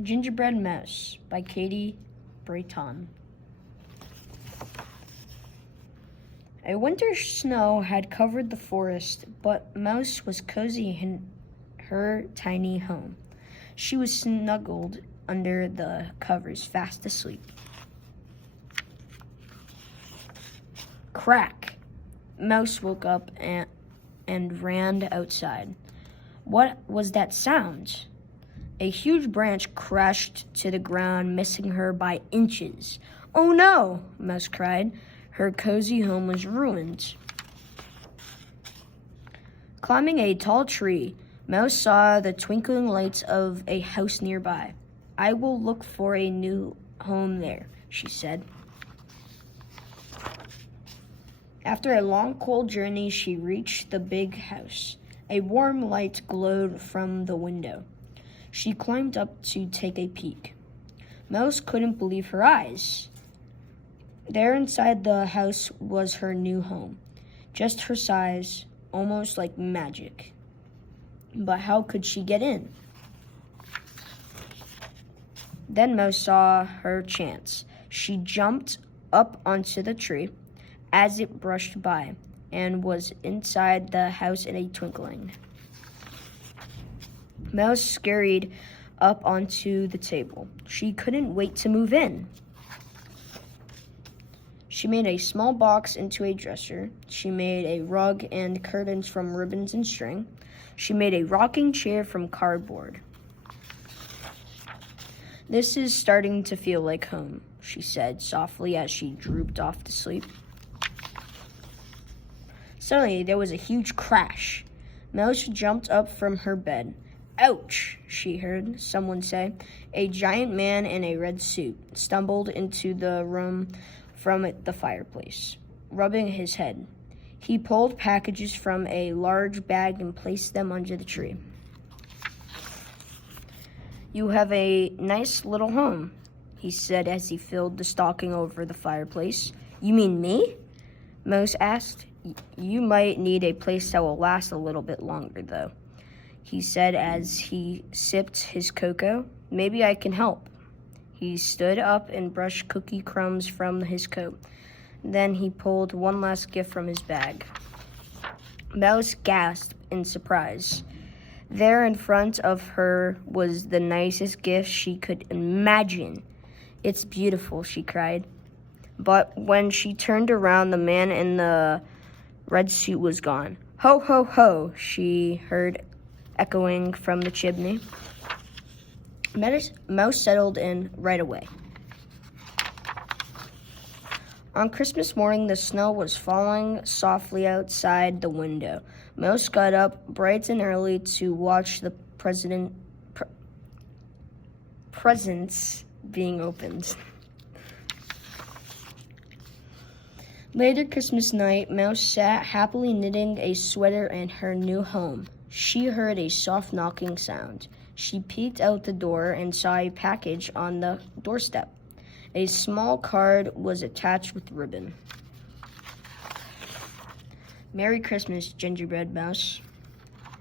Gingerbread Mouse by Katy, Bratun. A winter snow had covered the forest, but Mouse was cozy in her tiny home. She was snuggled under the covers, fast asleep. Crack! Mouse woke up and ran outside. What was that sound? A huge branch crashed to the ground, missing her by inches. "Oh no!" Mouse cried. Her cozy home was ruined. Climbing a tall tree, Mouse saw the twinkling lights of a house nearby. "I will look for a new home there," she said. After a long, cold journey, she reached the big house. A warm light glowed from the window. She climbed up to take a peek. Mouse couldn't believe her eyes. There inside the house was her new home, just her size, almost like magic. But how could she get in? Then Mouse saw her chance. She jumped up onto the tree as it brushed by and was inside the house in a twinkling. Mouse scurried up onto the table. She couldn't wait to move in. She made a small box into a dresser. She made a rug and curtains from ribbons and string. She made a rocking chair from cardboard. "This is starting to feel like home," she said softly as she drooped off to sleep. Suddenly, there was a huge crash. Mouse jumped up from her bed. "Ouch," she heard someone say. A giant man in a red suit stumbled into the room from the fireplace, rubbing his head. He pulled packages from a large bag and placed them under the tree. "You have a nice little home," he said as he filled the stocking over the fireplace. "You mean me?" Mouse asked. "You might need a place that will last a little bit longer, though," he said as he sipped his cocoa. "Maybe I can help." He stood up and brushed cookie crumbs from his coat. Then he pulled one last gift from his bag. Mouse gasped in surprise. There in front of her was the nicest gift she could imagine. "It's beautiful," she cried. But when she turned around, the man in the red suit was gone. "Ho, ho, ho," she heard echoing from the chimney. Mouse settled in right away. On Christmas morning, the snow was falling softly outside the window. Mouse got up bright and early to watch the presents being opened. Later Christmas night, Mouse sat happily knitting a sweater in her new home. She heard a soft knocking sound. She peeked out the door and saw a package on the doorstep. A small card was attached with ribbon. "Merry Christmas, Gingerbread Mouse."